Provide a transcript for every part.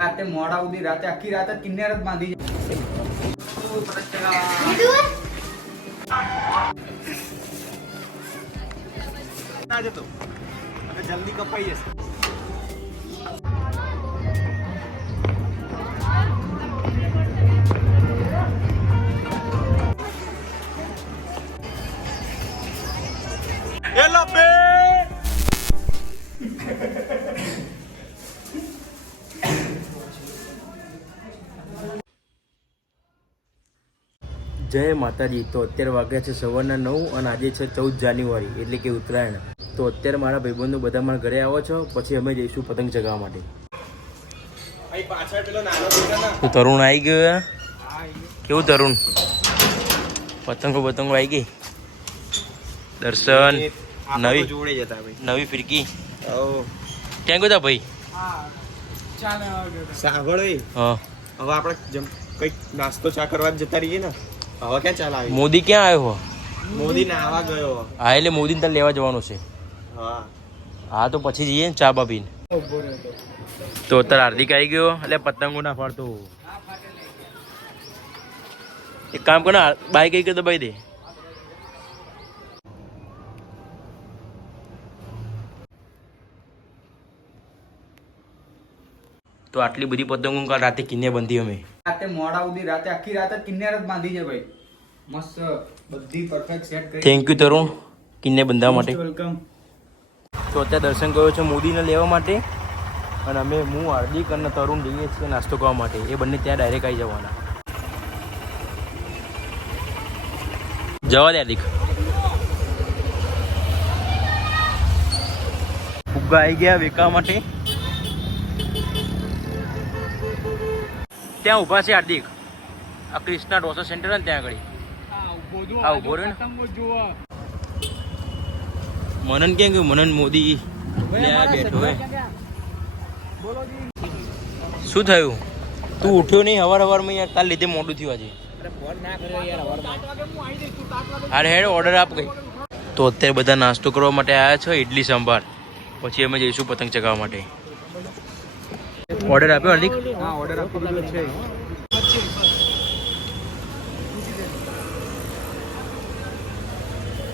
રાતે મોડા સુધી રાતે આખી રાત કિન્નર જ બાંધી ના જતો હવે જલ્દી કપાઈ જશે. એલા બે જય માતાજી. તો અત્યારે વાગ્યા છે સવારના 9 અને આજે છે 14 જાન્યુઆરી એટલે કે ઉત્તરાયણ. તો અત્યારે મારા ભાઈબંધો બધા મારા ઘરે આવો છો, પછી અમે જઈશું પતંગ ચગાવવા માટે. તો તરુણ આવી ગયો. કેવું તરુણ? પતંગો આવી ગઈ. દર્શન નવી જોડે જતા ભાઈ નવી ફિરકી ઓ ક્યાં ગયો તા ભાઈ? સાંભળ ભાઈ, હા હવે આપણે કઈક નાસ્તો ચા કરવા જતા રહીએ ને. હવે ક્યાં ચાલ આવી? મોદી ક્યાં આવ્યો? મોદી નાવા ગયો. હા એટલે મોદીને તાર લેવા જવાનું છે. હા હા તો પછી જઈએ ને ચા બા પીને. તો અત્યારે હાર્દિક આવી ગયો એટલે પતંગો ના ફાડતો. એક કામ કર ને, બાઈક આવી ગયો દબાઈ દે. તો આટલી બધી પતંગો કાલ રાતે કિન્ને બંધી અમે. રાતે મોડા સુધી રાતે આખી રાત કિન્નર જ બાંધી છે ભાઈ. મસ્ત બધી પરફેક્ટ સેટ કરી. થેન્ક યુ તરુણ કિન્ને બંધાવવા માટે. વેલકમ. તો અત્યારે દર્શન ગયો છે મોદીને લેવા માટે અને અમે હું હાર્દિક અને તરુણ જઈએ છીએ નાસ્તો કરવા માટે. એ બંને ત્યાં ડાયરેક્ટ આવી જવાના. જવા દે હાર્દિક. ફુગ્ગા આવી ગયા વેચવા માટે. ત્યાં ઊભા છે હાર્દિક. આ ક્રિષ્ના ઢોસા સેન્ટર ને ત્યાં આગળ આ ઊભો રહ્યો ને. મનન ક્યાં ગયું? મનન મોદી બેઠો હે. શું થયું? તું ઉઠ્યો નહીં હવાર યાર? તાર લીધે મોડું થયું આજે. અરે હેડ ઓર્ડર આપ ગઈ. તો અત્યારે બધા નાસ્તો કરવા માટે આવ્યા છે ઇડલી સંભાર. પછી અમે જઈશું પતંગ ચગાવવા માટે. ઓર્ડર આપ્યો હાર્દિક? હા ઓર્ડર આપી દીધો છે.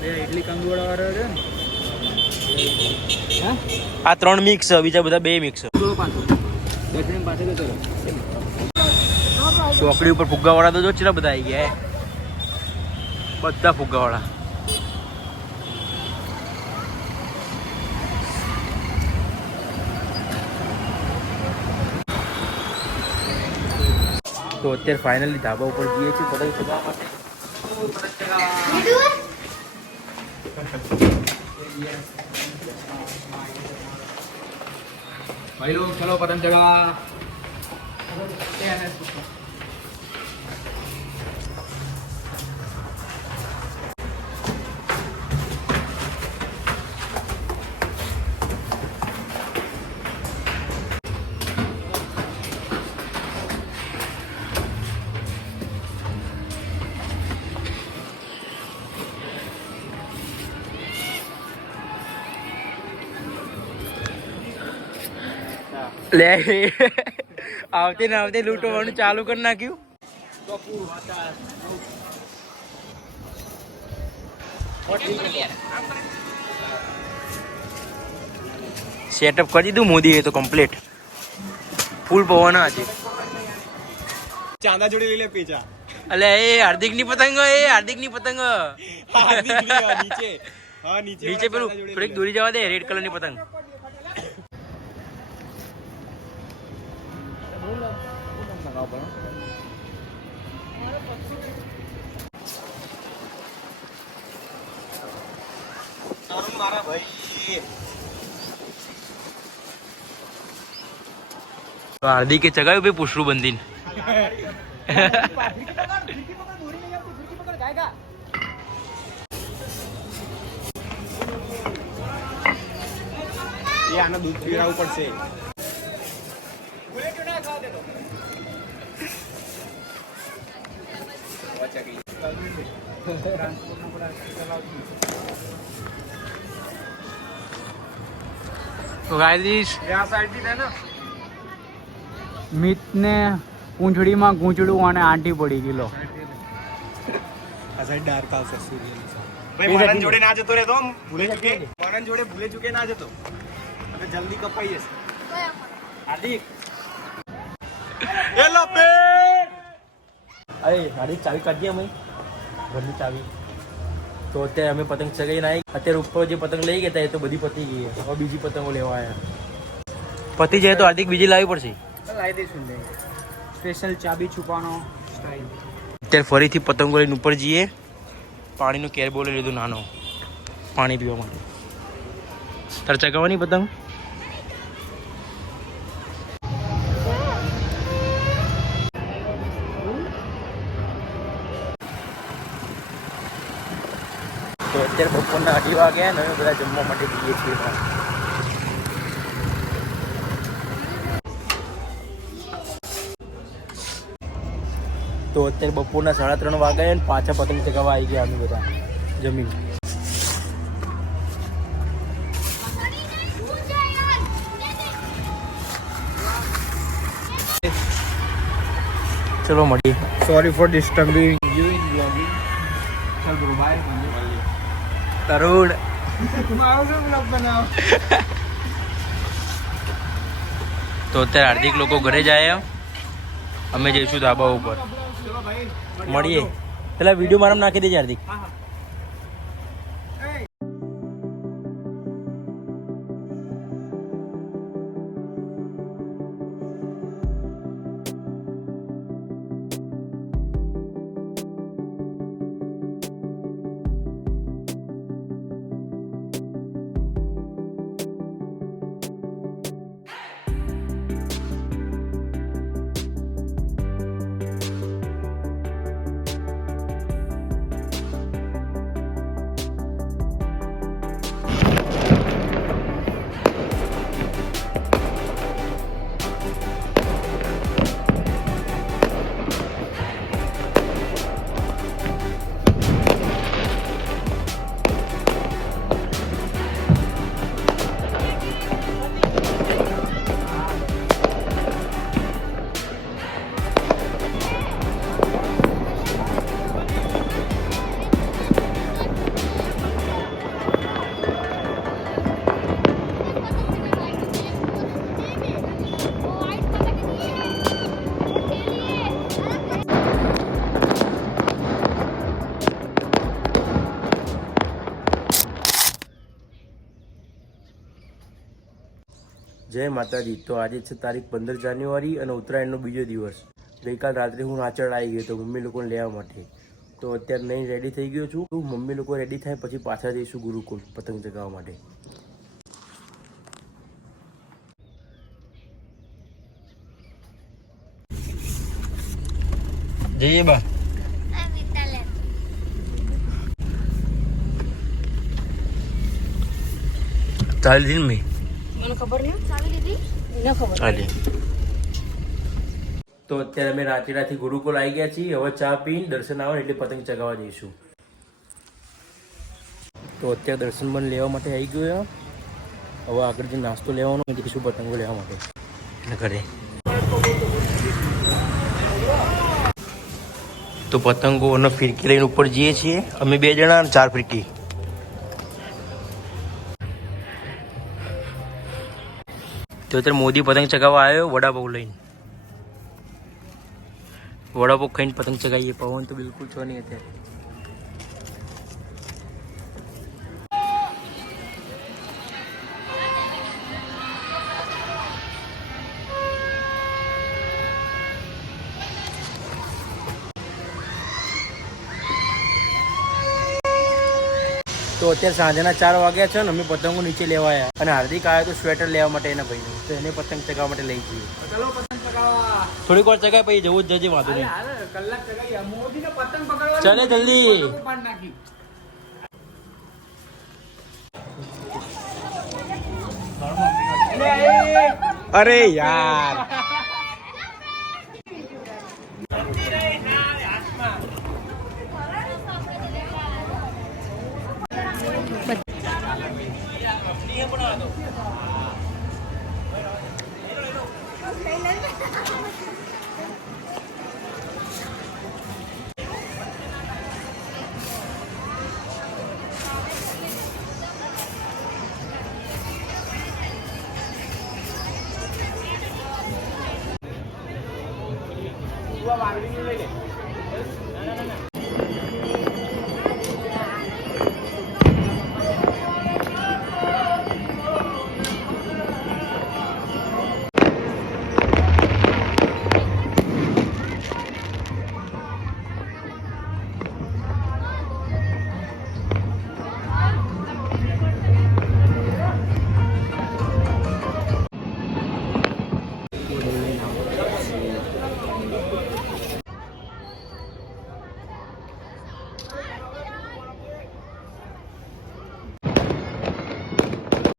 બે ઇડલી કંદોળા વાળા છે ને. આ 3 મિક્સ છે, બીજા બધા 2 મિક્સ છે. ચોકડી ઉપર ફુગ્ગાવાળા તો જો ચેટલા બધા આવી ગયા. બધા ફુગ્ગાવાળા. તો અત્યારે ફાઇનલી ધાબા ઉપર જઈએ છીએ પતંગ ચગાવવા માટે. ભાઈ લોગ ચલો પતંગ ચગાવવા. લે આવતે ને આવતે લૂંટવાનું ચાલુ કરી નાખ્યું. સેટઅપ કરી દીધું મોદીએ તો કમ્પ્લીટ. ફૂલ પવન આજે. ચાંદા જોડે લઈ લે પેચા. અલે એ હાર્દિક ની પતંગ. નીચે હા નીચે પેલું થોડીક દૂરી જવા દે. રેડ કલર ની પતંગ. મારા ભાઈ તો હાર્દિકે ચગાવ્યું ભાઈ પૂછડું બંધીને. એ આને દૂધ પીવડાવવું પડશે. તો ગાઈસ આ સાઈડથી થાય ને મિતને પૂંછડીમાં ગૂંચડું અને આંટી પડી ગયેલો. આ સાઈડ ડાર્ક આવશે સૂર્યની સાઈડ. ભાઈ મારા જોડે ના જતો રહેતો ભૂલે ચૂકે મારા જોડે ભૂલે ચૂકે ના જતો અને જલ્દી કપાઈ જશે. હાર્દિક એ લપે અરે હાર્દિક ચાવી કાઢીએ અમે ઘરની ચાવી. તો અત્યારે અમે પતંગ ચગાવી ના અત્યારે ઉપર જે પતંગ લઈ ગયા હતા એ તો બધી પતી ગઈ. હવે બીજી પતંગો લેવા આવ્યા. પતી જાય તો હાર્દિક બીજી લાવવી પડશે. લાવી દઈશું ને સ્પેશિયલ ચાબી છુપાનો સ્ટાઈલ. અત્યારે ફરીથી પતંગો લઈને ઉપર જઈએ. પાણીનું કેર બોલે લીધું નાનો પાણી પીવા માટે. તારે ચગાવવાની પતંગ? તો અત્યારે બપોરના 8 વાગ્યા ને અમે બધા જમવા માટે જઈએ છીએ. તો અત્યારે બપોરના 3:30 વાગ્યા ને પાછા પતંગ ચગાવવા આવી ગયા અમે બધા જમીન. ચલો મળીએ. Sorry for disturbing you in blogging. ચાલ બ્રો બાય. તરુણ મારો શું બ્લોગ બનાવ. તો અત્યારે હાર્દિક લોકો ઘરે જાય. અમે જઈશું ધાબા ઉપર. ચલો ભાઈ મળીએ. પેલા વિડીયો મારામાં નાખી દેજે હાર્દિક. જય માતાજી. તો આજે છે તારીખ 15 જાન્યુઆરી અને ઉત્તરાયણનો બીજો દિવસ. ગઈકાલ રાત્રે હું નાચડ આવી ગયો તો મમ્મી લોકોને લેવા માટે. તો અત્યારે નહીં રેડી થઈ ગયો છું. મમ્મી લોકો રેડી થાય પછી પાછા જઈશું ગુરુકુળ પતંગ ચગાવવા માટે. જઈએ બા. ચાલી દિન મેં તો અત્યારે અમે રાચેડાથી ગુરુકુળ આવી ગયા છીએ. હવે ચા પીને દર્શન આવે એટલે પતંગ ચગાવવા જઈશું. તો અત્યારે દર્શન પણ લેવા માટે આવી ગયો. હવે આગળ જે નાસ્તો લેવાનો જઈશું પતંગો લેવા માટે એટલે ઘરે. તો પતંગો અને ફિરકી લઈને ઉપર જઈએ છીએ અમે 2 જણા અને 4 ફિરકી. તો અત્યારે મોદી પતંગ ચગાવવા આવ્યો વડાપાઉં લઈને. વડાપાઉં ખાઈને પતંગ ચગાવીએ. પવન તો બિલકુલ છો નહીં અત્યારે. તો અત્યારે સાંજના 4 વાગ્યા છે ને અમે પતંગો નીચે લેવા આવ્યા. અને હાર્દિક આવ્યો તો સ્વેટર લેવા માટે એના ભાઈને. તો એને પતંગ ચગાવવા માટે લઈ જઈએ. ચલો પતંગ ચગાવવા. થોડીક વાર ચગાય પછી જવું જ જજે વાંધો નહીં. કલાક ચગાવી. મોદીને પતંગ પકડવા. ચાલે જલ્દી. નાખી. અરે યાર તું આ વાગડીનું લઈ લે